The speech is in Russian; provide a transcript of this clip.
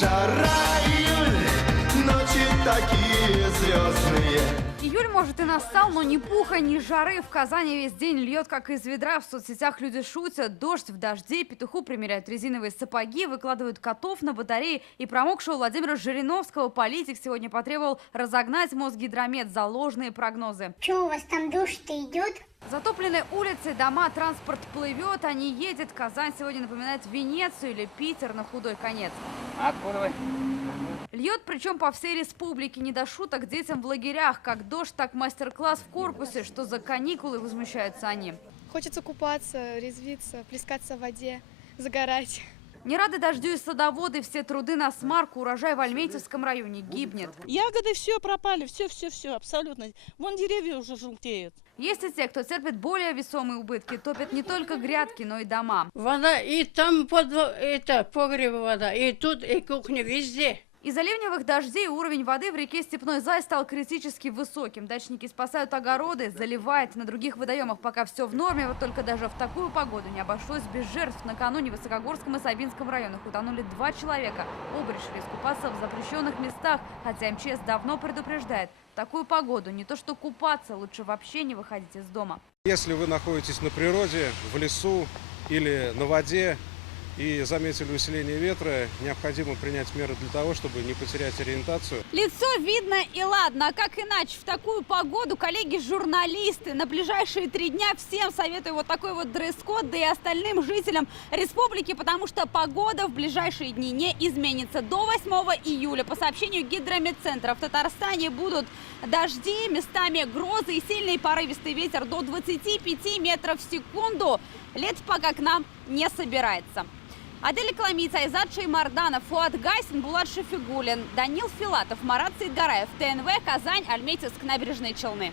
Жара, июль, ночи такие звездные. Июль, может, и настал, но ни пуха, ни жары. В Казани весь день льет, как из ведра. В соцсетях люди шутят. Дождь в дожде, петуху примеряют резиновые сапоги, выкладывают котов на батареи. И промокшего Владимира Жириновского политик сегодня потребовал разогнать Мосгидромет за ложные прогнозы. Че у вас там дождь-то идет? Затопленные улицы, дома, транспорт плывет, а не едет. Казань сегодня напоминает Венецию или Питер на худой конец. Откуда вы? Льет, причем по всей республике. Не до шуток детям в лагерях. Как дождь, так мастер-класс в корпусе. Что за каникулы, возмущаются они. Хочется купаться, резвиться, плескаться в воде, загорать. Не рады дождю и садоводы. Все труды на смарку. Урожай в Альметьевском районе гибнет. Ягоды все пропали, все, абсолютно. Вон деревья уже желтеют. Есть и те, кто терпит более весомые убытки. Топят не только грядки, но и дома. Вода и там погреб вода, и тут, и кухня, везде. Из-за ливневых дождей уровень воды в реке Степной Зай стал критически высоким. Дачники спасают огороды, заливает на других водоемах пока все в норме. Вот только даже в такую погоду не обошлось без жертв. Накануне в Высокогорском и Сабинском районах утонули 2 человека. Оба решили искупаться в запрещенных местах, хотя МЧС давно предупреждает. В такую погоду не то что купаться, лучше вообще не выходить из дома. Если вы находитесь на природе, в лесу или на воде и заметили усиление ветра, необходимо принять меры для того, чтобы не потерять ориентацию. Лицо видно и ладно, а как иначе? В такую погоду, коллеги-журналисты, на ближайшие 3 дня всем советую вот такой вот дресс-код, да и остальным жителям республики, потому что погода в ближайшие дни не изменится. До 8 июля, по сообщению Гидрометцентра, в Татарстане будут дожди, местами грозы и сильный порывистый ветер до 25 метров в секунду. Лето пока к нам не собирается. Адель Каламица, Айзат Шеймарданов, Фуат Гайсин, Булат Шефигулин, Данил Филатов, Марат Сейдгараев, ТНВ, Казань, Альметьевск, Набережные Челны.